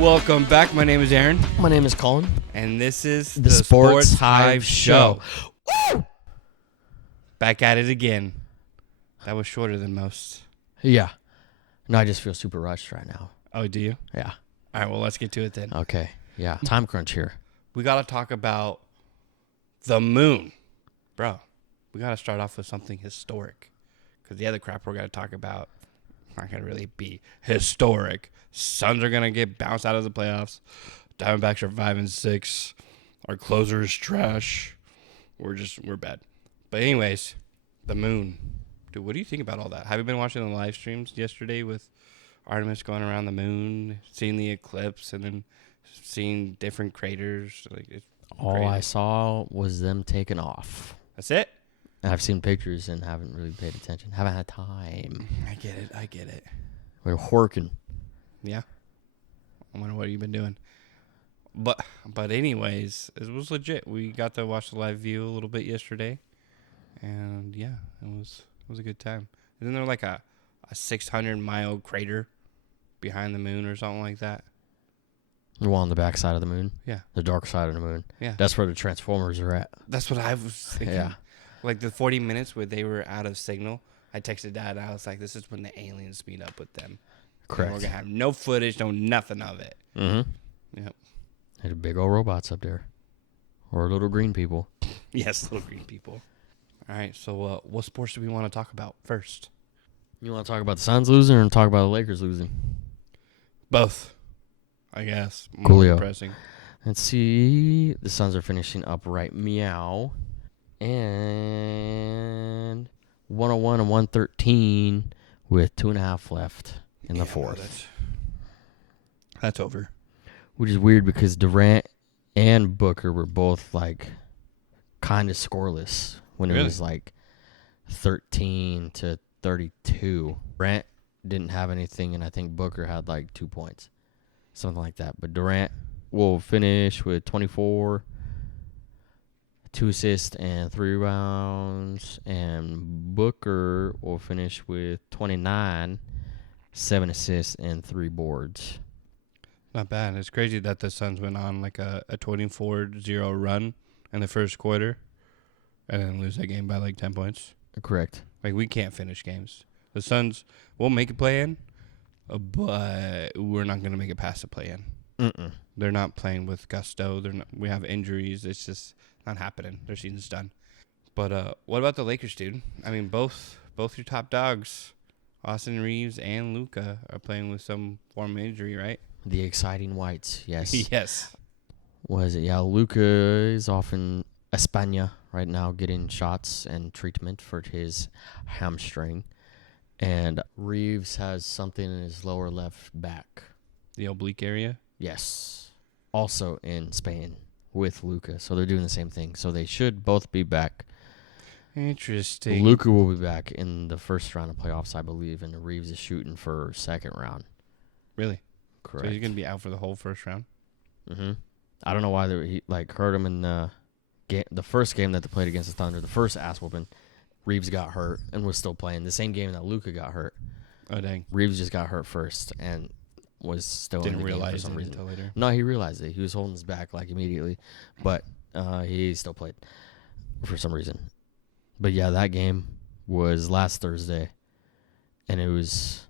Welcome back. My name is Aaron. My name is Collin. And this is the Sports Hive Show. Woo! Back at it again. That was shorter than most. Yeah. No, I just feel super rushed right now. Oh, do you? Yeah. All right, well, let's get to it then. Okay. Yeah. Time crunch here. We got to talk about the moon. Bro, we got to start off with something historic. Because the other crap we're going to talk about aren't going to really be historic. Suns are going to get bounced out of the playoffs. Diamondbacks are 5-6. Our closer is trash. We're bad. But anyways, the moon. Dude, what do you think about all that? Have you been watching the live streams yesterday with Artemis going around the moon, seeing the eclipse, and then seeing different craters? All crazy. I saw was them taking off. That's it? I've seen pictures and haven't really paid attention. Haven't had time. I get it. We're working. Yeah. I wonder what you've been doing. But anyways, it was legit. We got to watch the live view a little bit yesterday. And yeah, it was a good time. Isn't there like a 600-mile crater behind the moon or something like that? The one on the back side of the moon. Yeah. The dark side of the moon. Yeah. That's where the Transformers are at. That's what I was thinking. Yeah. Like the 40 minutes where they were out of signal, I texted Dad. I was like, this is when the aliens meet up with them. Correct. And we're going to have no footage, no nothing of it. Mm-hmm. Yep. There's big old robots up there. Or little green people. Yes, little green people. All right, so what sports do we want to talk about first? You want to talk about the Suns losing or talk about the Lakers losing? Both, I guess. Coolio. Depressing. Let's see. The Suns are finishing up right meow. And 101 and 113 with 2.5 left in the fourth. That's over. Which is weird because Durant and Booker were both like kind of scoreless when it was like 13-32. Durant didn't have anything, and I think Booker had like 2 points, something like that. But Durant will finish with 24, 2 assists and 3 rebounds, and Booker will finish with 29, 7 assists and 3 boards. Not bad. It's crazy that the Suns went on like a 24-0 run in the first quarter and then lose that game by like 10 points. Correct. Like, we can't finish games. The Suns will make a play-in, but we're not going to make it past the play-in. Mm-mm. They're not playing with gusto. We have injuries. It's just not happening. Their season's done. But what about the Lakers, dude? I mean, both your top dogs, Austin Reeves and Luka, are playing with some form of injury, right? The exciting whites, yes. Yes. Was it? Yeah, Luka is off in España right now getting shots and treatment for his hamstring. And Reeves has something in his lower left back. The oblique area? Yes. Also in Spain with Luka. So they're doing the same thing. So they should both be back. Interesting. Luka will be back in the first round of playoffs, I believe, and Reeves is shooting for second round. Really? Correct. So he's going to be out for the whole first round? Mm-hmm. I don't know why he hurt him in the first game that they played against the Thunder. The first ass whooping, Reeves got hurt and was still playing. The same game that Luka got hurt. Oh, dang. Reeves just got hurt first and was still in the game for some reason. Until later. No, he realized it. He was holding his back like immediately, but he still played for some reason. But yeah, that game was last Thursday, and it was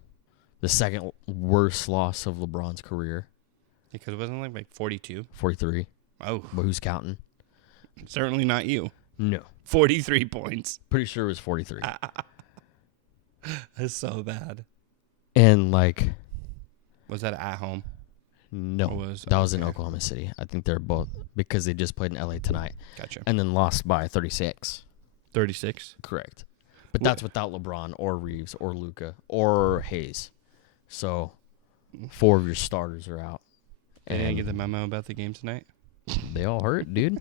the second worst loss of LeBron's career. Because it wasn't like 42? 43. Oh. But who's counting? Certainly not you. No. 43 points. Pretty sure it was 43. That's so bad. And like... Was that at home? No. That was in Oklahoma City. I think they're both... Because they just played in LA tonight. Gotcha. And then lost by 36. 36? Correct. But that's without LeBron or Reeves or Luka or Hayes. So 4 of your starters are out. Did I get the memo about the game tonight? They all hurt, dude.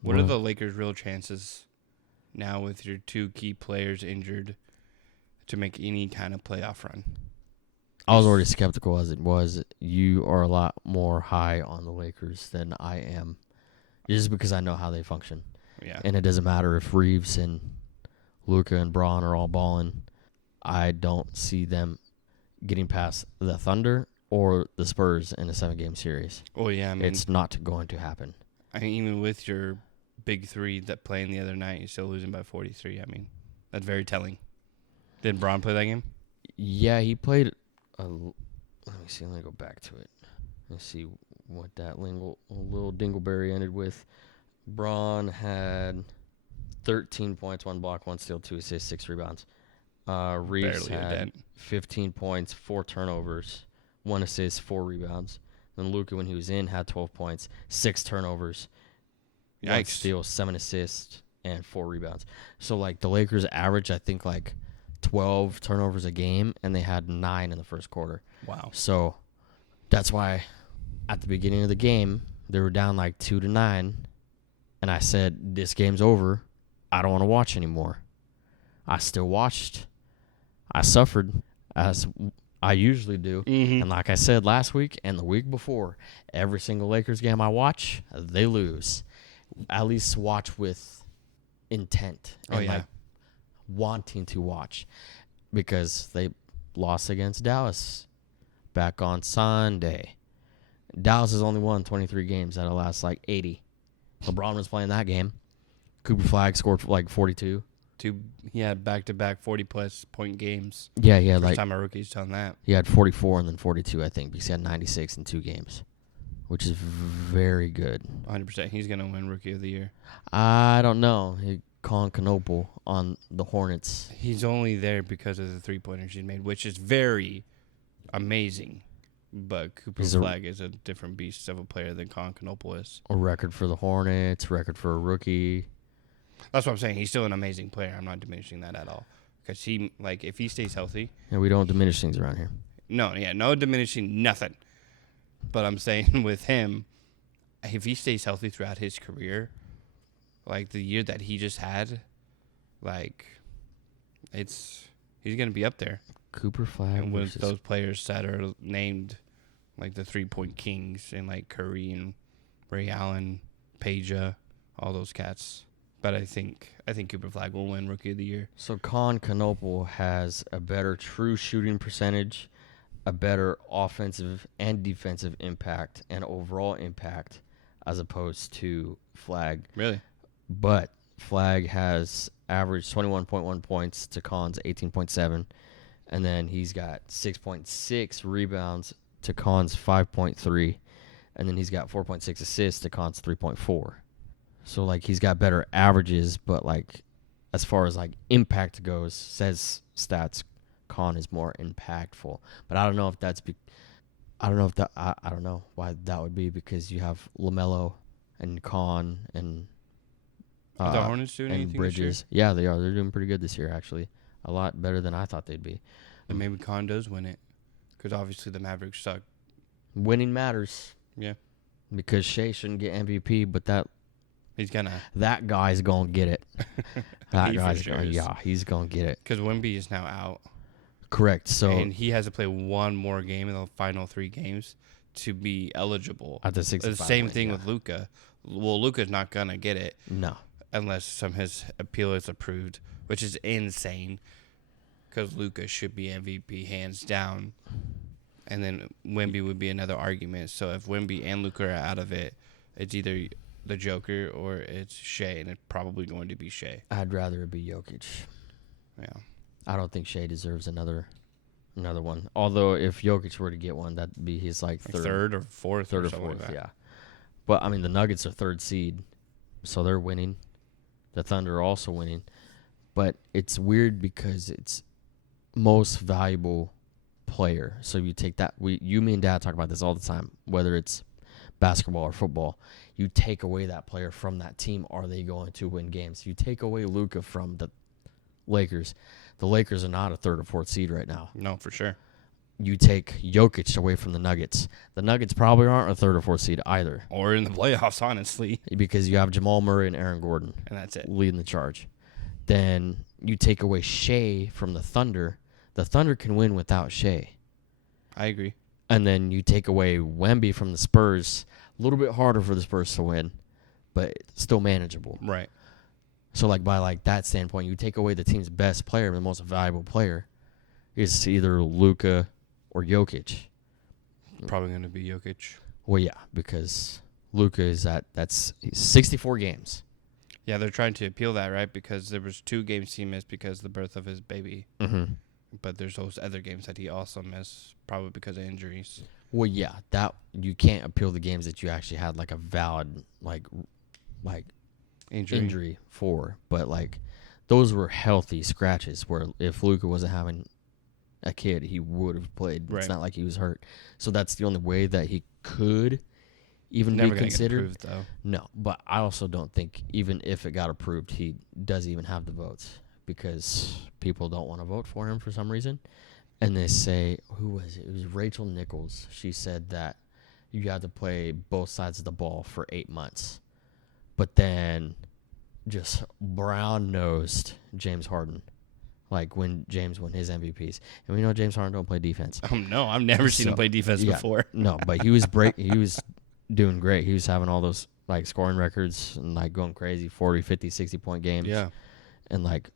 What are the Lakers' real chances now with your 2 key players injured to make any kind of playoff run? I was already skeptical as it was. You are a lot more high on the Lakers than I am. Just because I know how they function. Yeah. And it doesn't matter if Reeves and Luka and Braun are all balling. I don't see them getting past the Thunder or the Spurs in a 7-game series. Oh, yeah. I mean, It's not going to happen. I mean, even with your big three that playing the other night, you're still losing by 43. I mean, that's very telling. Did Braun play that game? Yeah, he played. Let me see. Let me go back to it. Let's see what that little dingleberry ended with. Braun had 13 points, 1 block, 1 steal, 2 assists, 6 rebounds. Reeves Barely a had dent. 15 points, 4 turnovers, 1 assist, 4 rebounds. Then Luka, when he was in, had 12 points, 6 turnovers, 1 Yikes. steal, 7 assists, and 4 rebounds. So, like, the Lakers average, I think, like, 12 turnovers a game, and they had 9 in the first quarter. Wow. So, that's why at the beginning of the game, they were down, like, 2-9, and I said, this game's over. I don't want to watch anymore. I still watched. I suffered, as I usually do. Mm-hmm. And like I said last week and the week before, every single Lakers game I watch, they lose. At least watch with intent and like wanting to watch, because they lost against Dallas back on Sunday. Dallas has only won 23 games out of the last like 80. LeBron was playing that game. Cooper Flag scored like 42. He had back-to-back 40-plus point games. Yeah, he had First like time a rookie's done that. he had 44 and then 42, I think, because he had 96 in 2 games, which is very good. 100%. He's going to win Rookie of the Year. I don't know. Colin Knoble on the Hornets. He's only there because of the three-pointers he's made, which is very amazing. But Cooper Flag is a different beast of a player than Colin Knoble is. A record for the Hornets, record for a rookie. That's what I'm saying. He's still an amazing player. I'm not diminishing that at all. Because if he stays healthy. Yeah, we don't diminish things around here. No diminishing nothing. But I'm saying with him, if he stays healthy throughout his career, like the year that he just had, like, he's going to be up there. Cooper Flag. And with those players that are named, like the 3-point kings, and like Curry and Ray Allen, Peja, all those cats. But I think Cooper Flag will win Rookie of the Year. So Colin Knoble has a better true shooting percentage, a better offensive and defensive impact, and overall impact as opposed to Flag. Really? But Flag has averaged 21.1 points to Colin's 18.7, and then he's got 6.6 rebounds to Colin's 5.3, and then he's got 4.6 assists to Colin's 3.4. So, like, he's got better averages, but, like, as far as, like, impact goes, says stats, Con is more impactful. But I don't know if that's I don't know why that would be, because you have LaMelo and Con and Are the Hornets doing anything Bridges. this year? Yeah, they are. They're doing pretty good this year, actually. A lot better than I thought they'd be. And maybe Con does win it. Because obviously the Mavericks suck. Winning matters. Yeah. Because Shea shouldn't get MVP, but that guy's going to get it. That guy's he's going to get it. Because Wemby is now out. Correct. So and he has to play one more game in the final 3 games to be eligible. At the 65 the same thing with Luka. Well, Luka's not going to get it. No. Unless his appeal is approved, which is insane. Because Luka should be MVP hands down. And then Wemby would be another argument. So if Wemby and Luka are out of it, it's either the Joker or it's Shea, and it's probably going to be Shea. I'd rather it be Jokic. Yeah. I don't think Shea deserves another one. Although if Jokic were to get one, that'd be his third or fourth. Third or fourth, like yeah. But I mean, the Nuggets are 3rd seed, so they're winning. The Thunder are also winning. But it's weird because it's most valuable player. So you take that. Me and Dad talk about this all the time, whether it's basketball or football. You take away that player from that team, are they going to win games? You take away Luka from the Lakers. The Lakers are not a 3rd or 4th seed right now. No, for sure. You take Jokic away from the Nuggets. The Nuggets probably aren't a 3rd or 4th seed either. Or in the playoffs, honestly. Because you have Jamal Murray and Aaron Gordon. And that's it. Leading the charge. Then you take away Shea from the Thunder. The Thunder can win without Shea. I agree. And then you take away Wemby from the Spurs. A little bit harder for the Spurs to win, but still manageable. Right. So, like, by, like, that standpoint, you take away the team's best player, the most valuable player, is either Luka or Jokic. probably going to be Jokic. Well, yeah, because Luka is that's 64 games. Yeah, they're trying to appeal that, right? Because there was 2 games he missed because of the birth of his baby. Mm-hmm. But there's those other games that he also missed, probably because of injuries. Well, yeah, that you can't appeal the games that you actually had like a valid like injury for, but like those were healthy scratches. Where if Luka wasn't having a kid, he would have played. Right. It's not like he was hurt, so that's the only way that he could even Never be gonna considered. get approved, though. No, but I also don't think even if it got approved, he does even have the votes because people don't want to vote for him for some reason. And they say, who was it? It was Rachel Nichols. She said that you had to play both sides of the ball for 8 months. But then just brown-nosed James Harden, like when James won his MVPs. And we know James Harden don't play defense. No, I've never seen him play defense before. No, but he was he was doing great. He was having all those like scoring records and like going crazy, 40, 50, 60-point games. Yeah. And like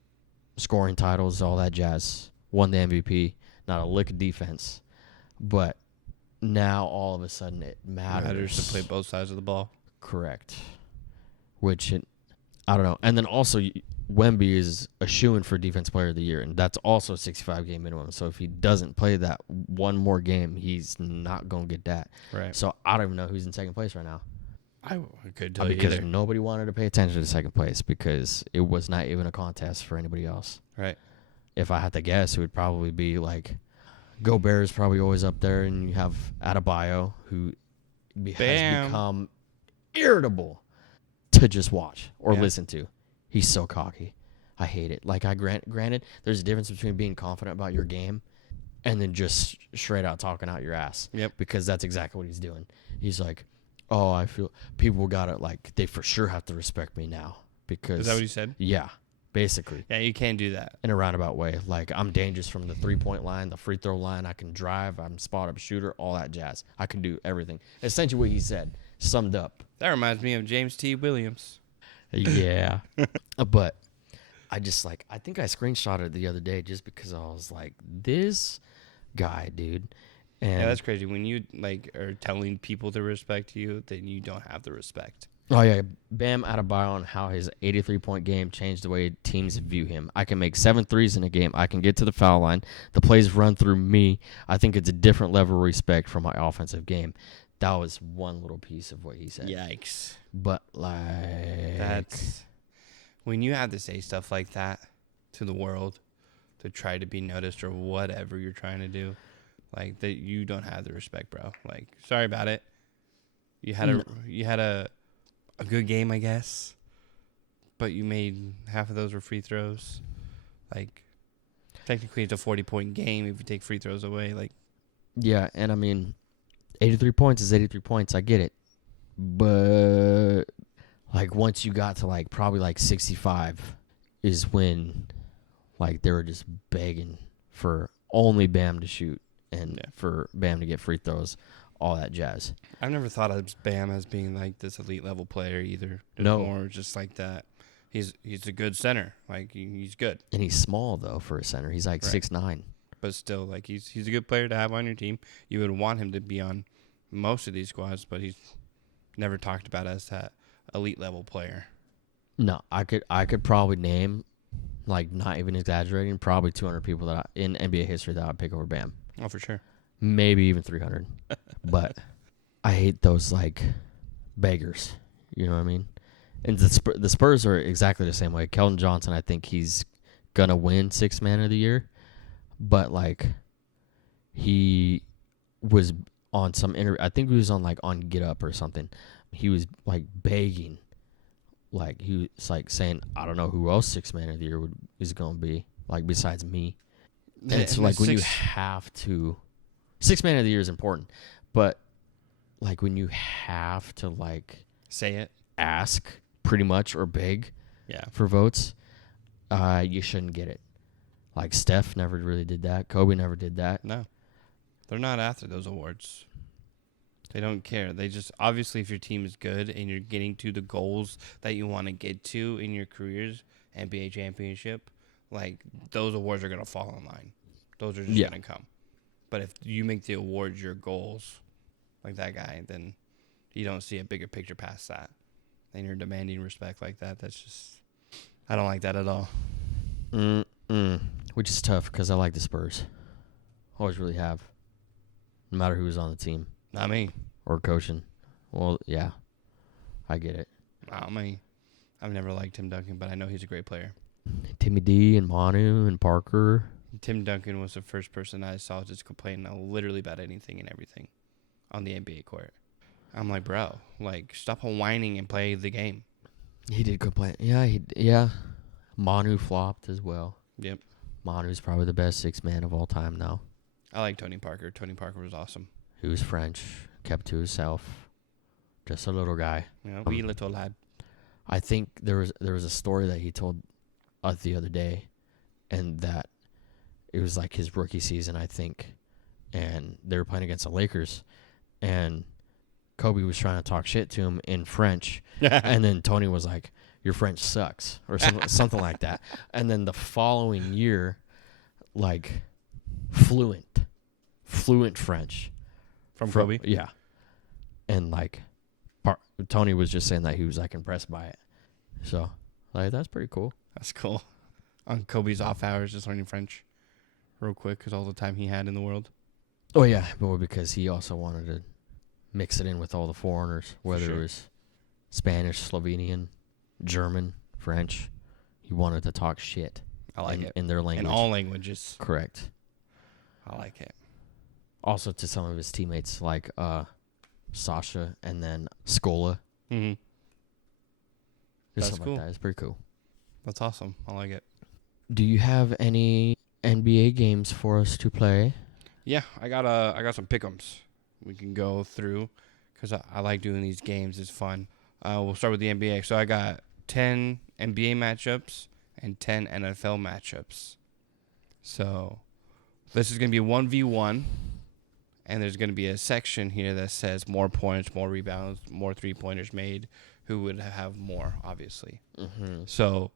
scoring titles, all that jazz. Won the MVP. Not a lick of defense. But now all of a sudden it matters. To play both sides of the ball. Correct. Which, I don't know. And then also, Wemby is a shoo-in for Defense Player of the Year, and that's also a 65-game minimum. So if he doesn't play that one more game, he's not going to get that. Right. So I don't even know who's in second place right now. I could tell because you either. nobody wanted to pay attention to second place because it was not even a contest for anybody else. Right. If I had to guess, it would probably be like Gobert is probably always up there, and you have Adebayo, who has become irritable to just watch or listen to. He's so cocky. I hate it. Like, granted, there's a difference between being confident about your game and then just straight out talking out your ass. Yep. Because that's exactly what he's doing. He's like, oh, I feel people got it. Like, they for sure have to respect me now. Because Is that what he said? Yeah, basically. Yeah, you can't do that. In a roundabout way. Like, I'm dangerous from the three-point line, the free throw line. I can drive. I'm spot-up shooter, all that jazz. I can do everything. Essentially what he said, summed up. That reminds me of James T. Williams. Yeah. But I just, like, I think I screenshotted it the other day just because I was like, this guy, dude. And yeah, that's crazy. When you, like, are telling people to respect you, then you don't have the respect. Oh, yeah. Bam Adebayo on how his 83-point game changed the way teams view him. I can make 7 threes in a game. I can get to the foul line. The plays run through me. I think it's a different level of respect for my offensive game. That was one little piece of what he said. Yikes. But, like... That's... When you have to say stuff like that to the world to try to be noticed or whatever you're trying to do, like, that you don't have the respect, bro. Like, sorry about it. You had a good game, I guess, but you made half of those were free throws. Like, technically it's a 40-point game if you take free throws away. Like, yeah, and I mean, 83 points is 83 points. I get it. But, like, once you got to, like, probably, like, 65 is when, like, they were just begging for only Bam to shoot and for Bam to get free throws, all that jazz. I've never thought of Bam as being, like, this elite-level player either. No. More just like that. He's a good center. Like, he's good. And he's small, though, for a center. He's, like, 6'9". But still, like, he's a good player to have on your team. You would want him to be on most of these squads, but he's never talked about as that elite level player. No, I could probably name, like, not even exaggerating, probably 200 people that in NBA history that I'd pick over Bam. Oh, for sure. Maybe even 300. But I hate those, like, beggars. You know what I mean? And the Spurs are exactly the same way. Keldon Johnson, I think he's going to win Sixth Man of the Year. But, like, he was on some interview. I think he was on, like, on Get Up or something. He was, like, begging. Like, he was, like, saying, I don't know who else Sixth Man of the Year is going to be, like, besides me. And it's like when you have to... Sixth Man of the Year is important. But, like, when you have to, like... Say it. Ask, pretty much, or beg for votes, you shouldn't get it. Like, Steph never really did that. Kobe never did that. No. They're not after those awards. They don't care. They just... Obviously, if your team is good and you're getting to the goals that you want to get to in your careers, NBA championship, like, those awards are going to fall in line. Those are just going to come. But if you make the awards your goals, like that guy, then you don't see a bigger picture past that. And you're demanding respect like that. That's just, I don't like that at all. Which is tough because I like the Spurs. Always really have. No matter who's on the team. Not me. Or coaching. Well, yeah. I get it. Not me. I've never liked Tim Duncan, but I know he's a great player. Timmy D and Manu and Parker. Tim Duncan was the first person I saw just complain literally about anything and everything on the NBA court. I'm like, bro, like, stop whining and play the game. He did complain. Yeah. Manu flopped as well. Yep. Manu's probably the best sixth man of all time now. I like Tony Parker. Tony Parker was awesome. He was French, kept to himself, just a little guy. Yeah, wee little lad. I think there was a story that he told us the other day, and that it was like his rookie season, I think, and they were playing against the Lakers, and Kobe was trying to talk shit to him in French, and then Tony was like, "Your French sucks," or something like that. And then the following year, like fluent French From Kobe? Yeah. And like Tony was just saying that he was like impressed by it. So, like, that's pretty cool. That's cool. On Kobe's off hours, just learning French real quick because all the time he had in the world. Oh, yeah. But because he also wanted to mix it in with all the foreigners, whether it was Spanish, Slovenian, German, French. He wanted to talk shit. I like it. In their language. In all languages. Correct. I like it. Also to some of his teammates like Sasha and then Scola. Mm-hmm. Just That's something cool. like that. It's pretty cool. That's awesome. I like it. Do you have any NBA games for us to play? Yeah, I got some pick'ems we can go through because I like doing these games. It's fun. We'll start with the NBA. So I got 10 NBA matchups and 10 NFL matchups. So this is going to be 1v1, and there's going to be a section here that says more points, more rebounds, more three-pointers made. Who would have more, obviously. Mm-hmm. So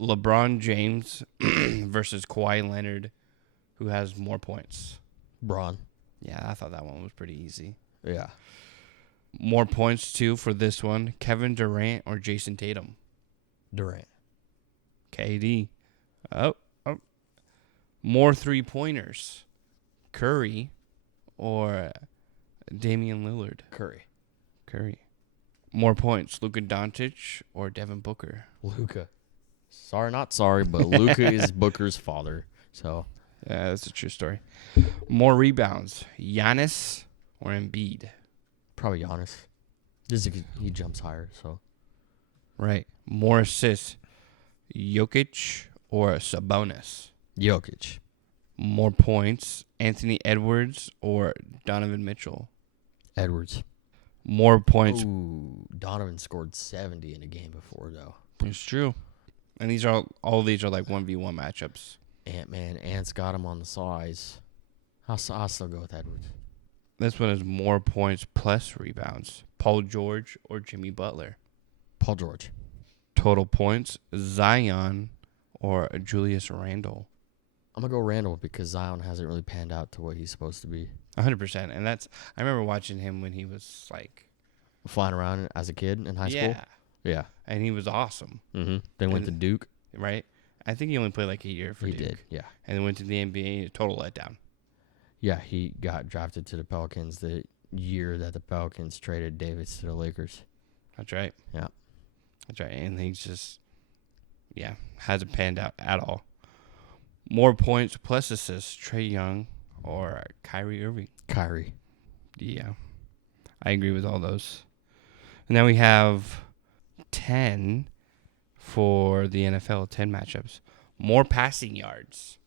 LeBron James versus Kawhi Leonard, who has more points? Braun. Yeah, I thought that one was pretty easy. Yeah. More points, too, for this one. Kevin Durant or Jason Tatum? Durant. KD. Oh. More three-pointers. Curry or Damian Lillard? Curry. More points. Luka Doncic or Devin Booker? Luka. Not sorry, but Luka is Booker's father. So, yeah, that's a true story. More rebounds. Giannis or Embiid? probably Giannis. He jumps higher, so. Right. More assists. Jokic or Sabonis? Jokic. More points. Anthony Edwards or Donovan Mitchell? Edwards. More points. Ooh, Donovan scored 70 in a game before, though. It's true. And these are all these are like 1v1 matchups. Ant's got him on the size. I'll still go with Edwards. This one is more points plus rebounds. Paul George or Jimmy Butler? Paul George. Total points. Zion or Julius Randle? I'm going to go Randall because Zion hasn't really panned out to what he's supposed to be. 100%. And I remember watching him when he was like flying around as a kid in high school? Yeah. And he was awesome. Mm-hmm. Then went to Duke. Right? I think he only played like a year for Duke. He did, yeah. And then went to the NBA, total letdown. Yeah, he got drafted to the Pelicans the year that the Pelicans traded Davis to the Lakers. That's right. Yeah. That's right. And he's just, hasn't panned out at all. More points plus assists, Trae Young or Kyrie Irving? Kyrie. Yeah. I agree with all those. And then we have 10 for the NFL, 10 matchups. More passing yards.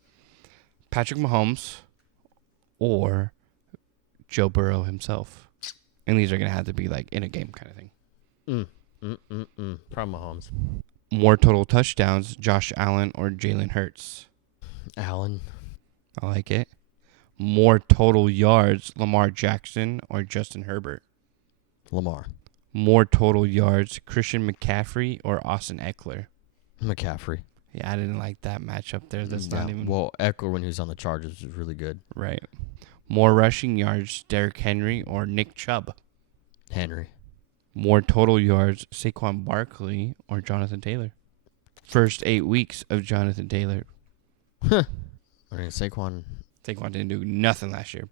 Patrick Mahomes or Joe Burrow himself. And these are going to have to be like in a game kind of thing. Probably Mahomes. More total touchdowns, Josh Allen or Jalen Hurts? Allen. I like it. More total yards, Lamar Jackson or Justin Herbert? Lamar. More total yards, Christian McCaffrey or Austin Eckler? McCaffrey. Yeah, I didn't like that matchup there. That's not even... Well, Eckler, when he was on the Chargers, was really good. Right. More rushing yards, Derrick Henry or Nick Chubb? Henry. More total yards, Saquon Barkley or Jonathan Taylor? First 8 weeks of Jonathan Taylor. I mean, Saquon Didn't do nothing last year.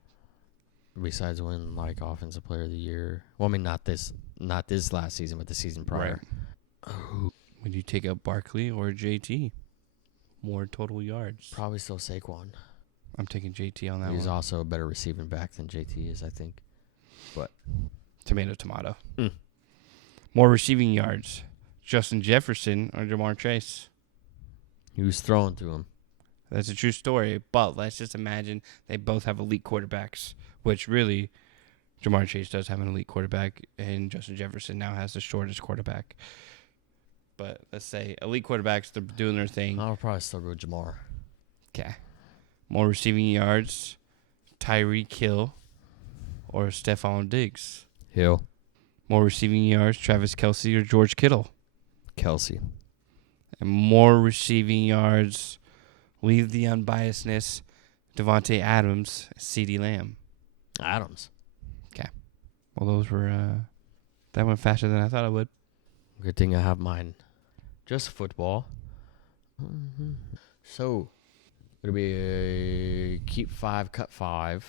besides win like offensive player of the year. Well, I mean, not this last season, but the season prior. Right. Would you take out Barkley or JT? More total yards. Probably still Saquon. I'm taking JT on that He's one. also a better receiving back than JT is, I think. But Tomato. Mm. More receiving yards, Justin Jefferson or Jamar Chase? he was throwing to him. That's a true story, but let's just imagine they both have elite quarterbacks, which really, Jamar Chase does have an elite quarterback, and Justin Jefferson now has the shortest quarterback. But let's say elite quarterbacks, they're doing their thing. I'll probably still go Jamar. Okay. More receiving yards, Tyreek Hill or Stephon Diggs? Hill. More receiving yards, Travis Kelce or George Kittle? Kelsey. And more receiving yards, leave the unbiasedness, Devontae Adams, CeeDee Lamb. Adams. Well, those were, that went faster than I thought it would. Good thing I have mine. Just football. So, it'll be a keep 5, cut 5.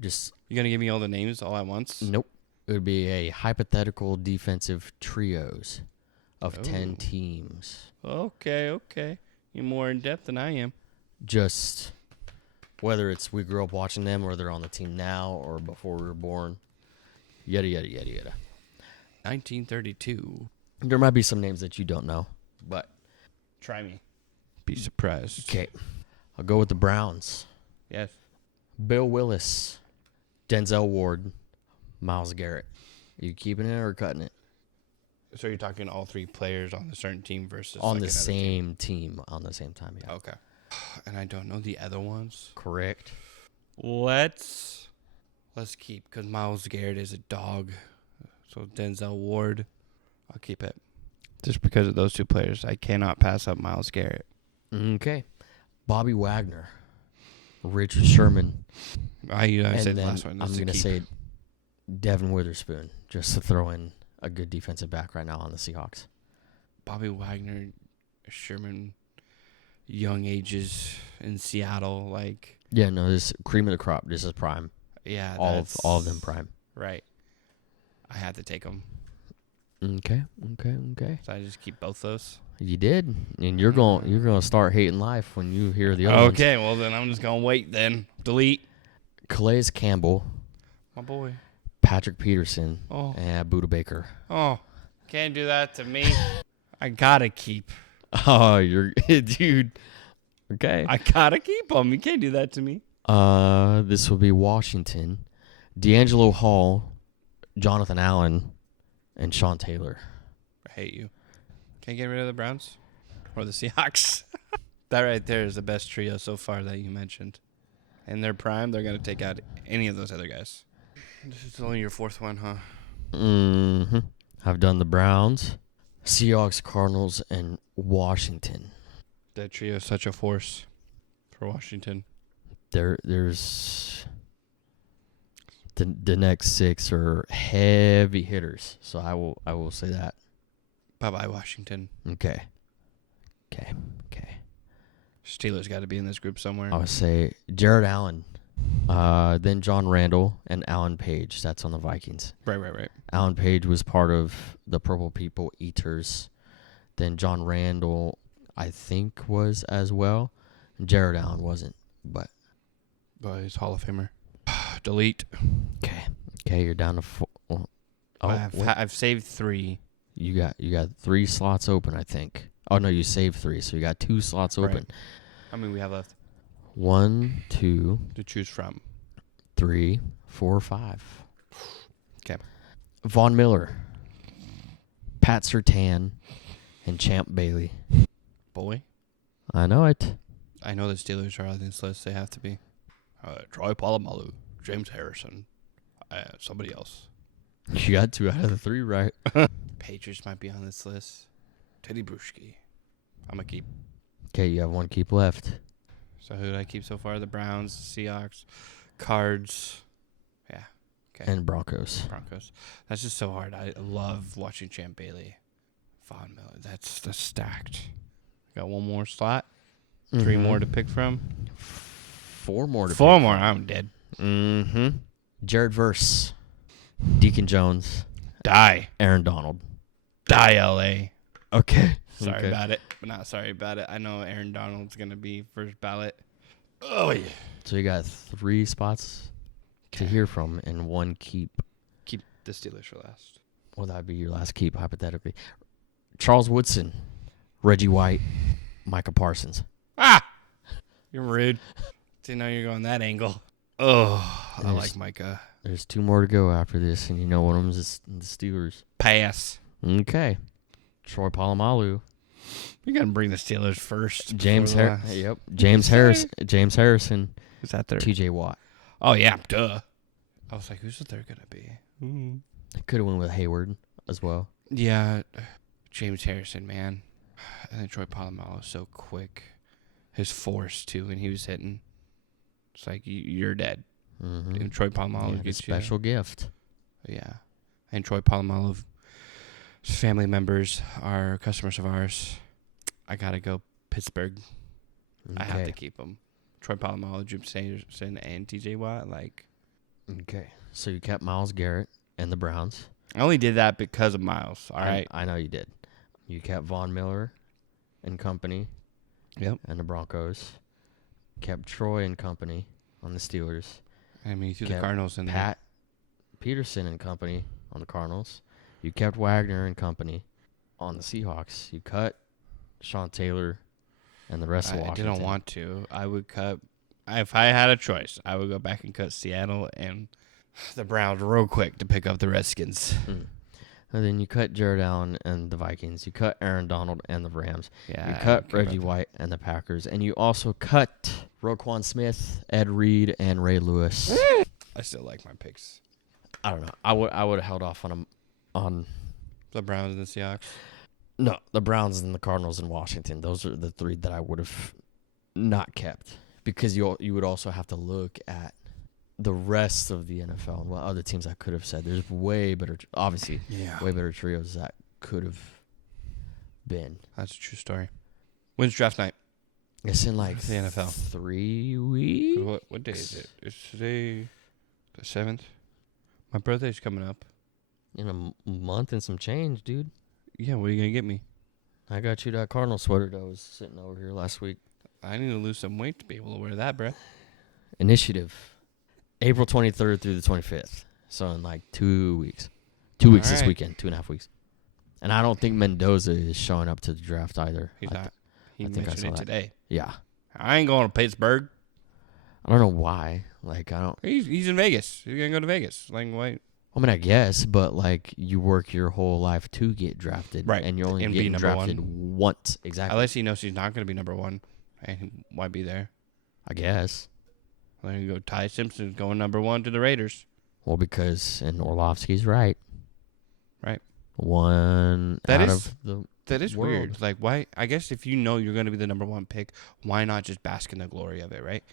Just You going to give me all the names all at once? nope. It would be a hypothetical defensive trios of Oh. 10 teams. Okay. You're more in depth than I am. Just whether it's we grew up watching them or they're on the team now or before we were born. Yada, yada, yada, yada. 1932. There might be some names that you don't know, but Try me. Be surprised. okay. I'll go with the Browns. Yes. Bill Willis, Denzel Ward, Myles Garrett. Are you keeping it or cutting it? So you're talking all three players on a certain team versus On like the another same team on the same time, yeah. Okay. And I don't know the other ones. Correct. Let's keep, because Myles Garrett is a dog. So Denzel Ward, I'll keep it. Just because of those two players, I cannot pass up Myles Garrett. Okay. Bobby Wagner, Richard Sherman, I and said the then last one. I'm going to say Devin Witherspoon, just to throw in a good defensive back right now on the Seahawks. Bobby Wagner, Sherman, young ages in Seattle, like Yeah, no, this is cream of the crop. This is prime. yeah, All of them prime. Right. I had to take them, Okay. so I just keep both those. You did, and you're going to start hating life when you hear the other ones. Okay, well then I'm just gonna wait. Then delete. Calais Campbell, My boy. Patrick Peterson, Oh, and Buda Baker. can't do that to me. I gotta keep. Oh, you're dude. Okay. I gotta keep them. You can't do that to me. This will be Washington, D'Angelo Hall, Jonathan Allen, and Sean Taylor. I hate you. Can't get rid of the Browns or the Seahawks. That right there is the best trio so far that you mentioned. In their prime, they're gonna take out any of those other guys. This is only your fourth one, huh? Mm-hmm. I've done the Browns, Seahawks, Cardinals, and Washington. That trio is such a force for Washington. There's the next 6 are heavy hitters, so I will say that. Bye-bye, Washington. Okay. Steelers got to be in this group somewhere. I would say Jared Allen, then John Randall, and Alan Page. That's on the Vikings. Right. Alan Page was part of the Purple People Eaters. Then John Randall, I think, was as well. Jared Allen wasn't, but He's Hall of Famer. Delete. okay, you're down to 4. Oh, I've saved 3. you got 3 slots open, I think. Oh no, you saved 3, so you got 2 slots open. Right. How many we have left 1, 2, to choose from? 3, 4, 5. Okay. Von Miller, Pat Surtain, and Champ Bailey. Boy. I know it. I know the Steelers are on this list. They have to be. Troy Polamalu, James Harrison, somebody else. You got 2 out of the 3 right. Patriots might be on this list. Teddy Bruschi. I'm going to keep. Okay, you have 1 keep left. So who did I keep so far? The Browns, Seahawks, Cards. Yeah. Okay. And Broncos. That's just so hard. I love watching Champ Bailey. Von Miller. That's stacked. Got one more slot. 3 more to pick from. 4 more to 4 more. I'm dead. Jared Verse. Deacon Jones. Die. Aaron Donald. Die, L.A. Okay. Sorry about it. But not sorry about it. I know Aaron Donald's going to be first ballot. Oh, yeah. So you got 3 spots to hear from and 1 keep. Keep the Steelers for last. Well, that would be your last keep, hypothetically. Charles Woodson. Reggie White. Micah Parsons. Ah! You're rude. Didn't know you were going that angle. Oh, I like Micah. There's 2 more to go after this, and you know one of them is the Steelers. Pass. Okay. Troy Polamalu. You got to bring the Steelers first. James Harrison. Who's that third? TJ Watt. Oh, yeah. Duh. I was like, who's the third going to be? Could have went with Hayward as well. Yeah. James Harrison, man. And then Troy Polamalu is so quick. His force, too, when he was hitting. It's like, you're dead. And Troy Polamalu gets you. Special gift. Yeah. And Troy Polamalu's family members are customers of ours. I got to go Pittsburgh. I have to keep them. Troy Polamalu, Jim Sanderson, and TJ Watt. Okay. So you kept Myles Garrett and the Browns. I only did that because of Myles. All right. I know you did. You kept Von Miller and company. Yep. And the Broncos. Kept Troy and company on the Steelers. I mean, you threw the Cardinals in there. Pat Peterson and company on the Cardinals. You kept Wagner and company on the Seahawks. You cut Sean Taylor and the rest of Washington. I didn't want to. I would cut. If I had a choice, I would go back and cut Seattle and the Browns real quick to pick up the Redskins. And then you cut Jared Allen and the Vikings. You cut Aaron Donald and the Rams. Yeah, you cut Reggie White and the Packers. And you also cut Roquan Smith, Ed Reed, and Ray Lewis. I still like my picks. I don't know. I would have held off on the Browns and the Seahawks. No, the Browns and the Cardinals and Washington. Those are the 3 that I would have not kept, because you would also have to look at the rest of the NFL and what other teams I could have said. There's way better, obviously, way better trios that could have been. That's a true story. When's draft night? It's in the NFL 3 weeks. What day is it? It's today the 7th. My birthday's coming up. In a month and some change, dude. Yeah, what are you gonna get me? I got you that Cardinal sweater that was sitting over here last week. I need to lose some weight to be able to wear that, bruh. Initiative. April 23rd through the 25th. So in 2 weeks. 2 weeks this weekend. 2.5 weeks. And I don't think Mendoza is showing up to the draft either. He's not. He I think I mentioned saw it that. today. Yeah. I ain't going to Pittsburgh. I don't know why. I don't. He's in Vegas. He's gonna go to Vegas. Why? I mean, I guess, but you work your whole life to get drafted, right? And you're only getting drafted once, exactly. Unless he knows he's not going to be number 1, and why be there? I guess. There you go. Ty Simpson's going number 1 to the Raiders. Well, because Orlovsky's right. Right. One that out is, of the that is world. Weird. Why? I guess if you know you're going to be the number 1 pick, why not just bask in the glory of it, right?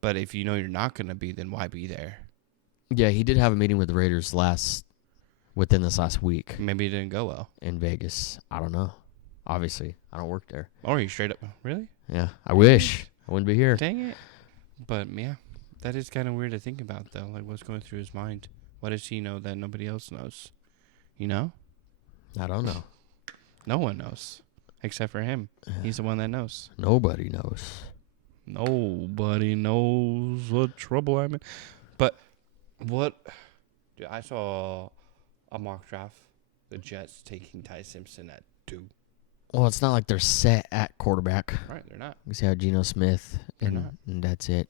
But if you know you're not going to be, then why be there? Yeah, he did have a meeting with the Raiders within this last week. Maybe it didn't go well. In Vegas. I don't know. Obviously, I don't work there. Or he straight up, really? Yeah, I wish. I wouldn't be here. Dang it. But, yeah, that is kind of weird to think about, though. What's going through his mind? What does he know that nobody else knows? You know? I don't know. No one knows. Except for him. Yeah. He's the one that knows. Nobody knows. Nobody knows what trouble I'm in. But what? Dude, I saw a mock draft. The Jets taking Ty Simpson at 2. Well, it's not like they're set at quarterback. Right, they're not. We see how Geno Smith, and that's it.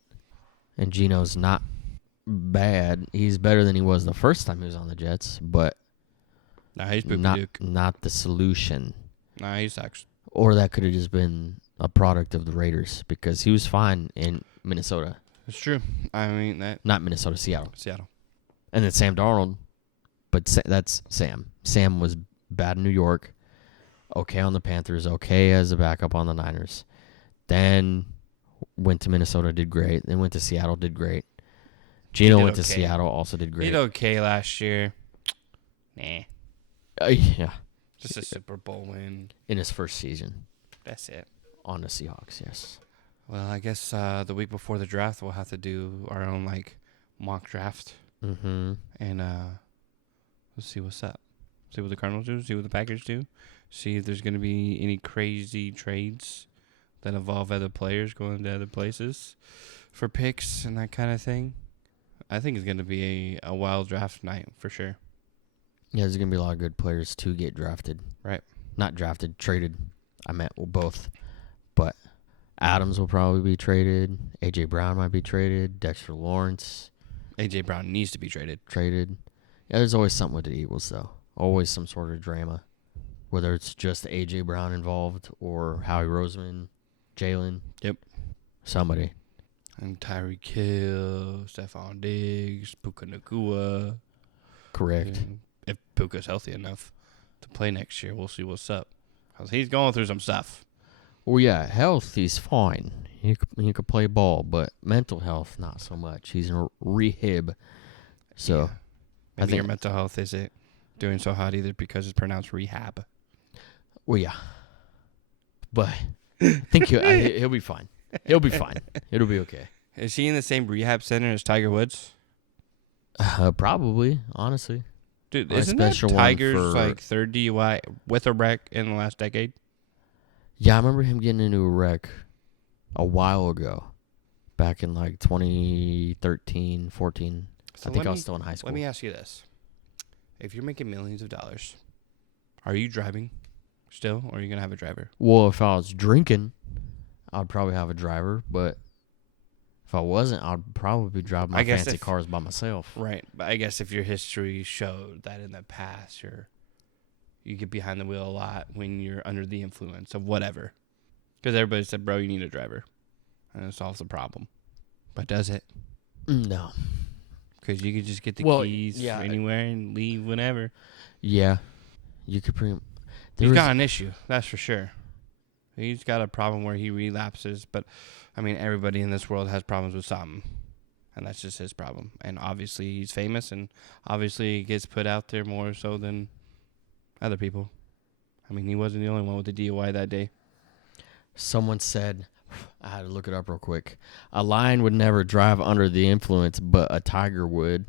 And Geno's not bad. He's better than he was the first time he was on the Jets, but he's not the solution. He sucks. Or that could have just been a product of the Raiders, because he was fine in Minnesota. It's true. I mean that. Not Minnesota, Seattle. Seattle. And then Sam Darnold, but that's Sam. Sam was bad in New York. Okay on the Panthers. Okay as a backup on the Niners. Then went to Minnesota, did great. Then went to Seattle, did great. Gino went to Seattle, also did great. He did okay last year. Nah. Yeah. Just a Super Bowl win. In his first season. That's it. On the Seahawks, yes. Well, I guess the week before the draft, we'll have to do our own, mock draft. Mm-hmm. And we'll see what's up. See what the Cardinals do. See what the Packers do. See if there's going to be any crazy trades that involve other players going to other places for picks and that kind of thing. I think it's going to be a wild draft night for sure. Yeah, there's going to be a lot of good players to get drafted. Right. Not drafted, traded. I meant both. But Adams will probably be traded. A.J. Brown might be traded. Dexter Lawrence. A.J. Brown needs to be traded. Traded. Yeah, there's always something with the Eagles, though. Always some sort of drama. Whether it's just A.J. Brown involved or Howie Roseman, Jalen. Yep. Somebody. And Tyreek Hill, Stephon Diggs, Puka Nacua. Correct. And if Puka's healthy enough to play next year, we'll see what's up. Because he's going through some stuff. Well, yeah, health, he's fine. He could play ball, but mental health, not so much. He's in rehab. So, yeah. I Maybe think your mental health isn't doing so hot either because it's pronounced rehab. Well, yeah. But I think he'll be fine. He'll be fine. It'll be okay. Is he in the same rehab center as Tiger Woods? Probably, honestly. Dude, A isn't that special one Tiger's for- third DUI with a wreck in the last decade? Yeah, I remember him getting into a wreck a while ago. Back in 2013, 14. So I think I was still in high school. Let me ask you this. If you're making millions of dollars, are you driving still, or are you going to have a driver? Well, if I was drinking, I'd probably have a driver, but if I wasn't, I'd probably be driving my fancy cars by myself. Right, but I guess if your history showed that in the past you get behind the wheel a lot when you're under the influence of whatever. Because everybody said, bro, you need a driver. And it solves the problem. But does it? No. Because you could just get the keys anywhere and leave whenever. Yeah. You could pretty... He's got an issue, that's for sure. He's got a problem where he relapses. But, I mean, everybody in this world has problems with something. And that's just his problem. And obviously he's famous, and obviously he gets put out there more so than other people. I mean, he wasn't the only one with the DUI that day. Someone said, I had to look it up real quick, a lion would never drive under the influence, but a tiger would.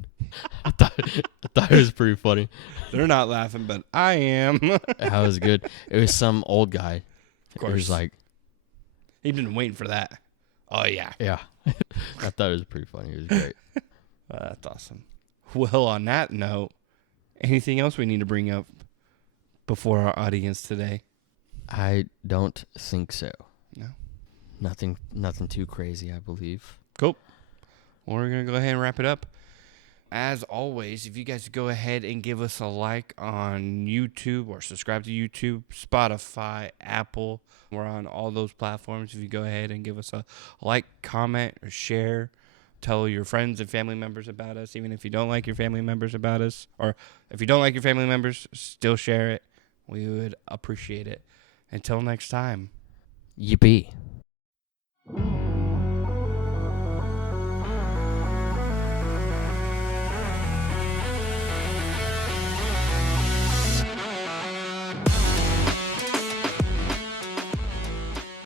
I thought it was pretty funny. They're not laughing, but I am. That was good. It was some old guy. Of course. It was like... He'd been waiting for that. Oh, yeah. Yeah. I thought it was pretty funny. It was great. That's awesome. Well, on that note, anything else we need to bring up before our audience today? I don't think so. No. Nothing too crazy, I believe. Cool. Well, we're going to go ahead and wrap it up. As always, if you guys go ahead and give us a like on YouTube or subscribe to YouTube, Spotify, Apple, we're on all those platforms. If you go ahead and give us a like, comment, or share, tell your friends and family members about us, even if you don't like your family members about us. Or if you don't like your family members, still share it. We would appreciate it. Until next time. Yippee.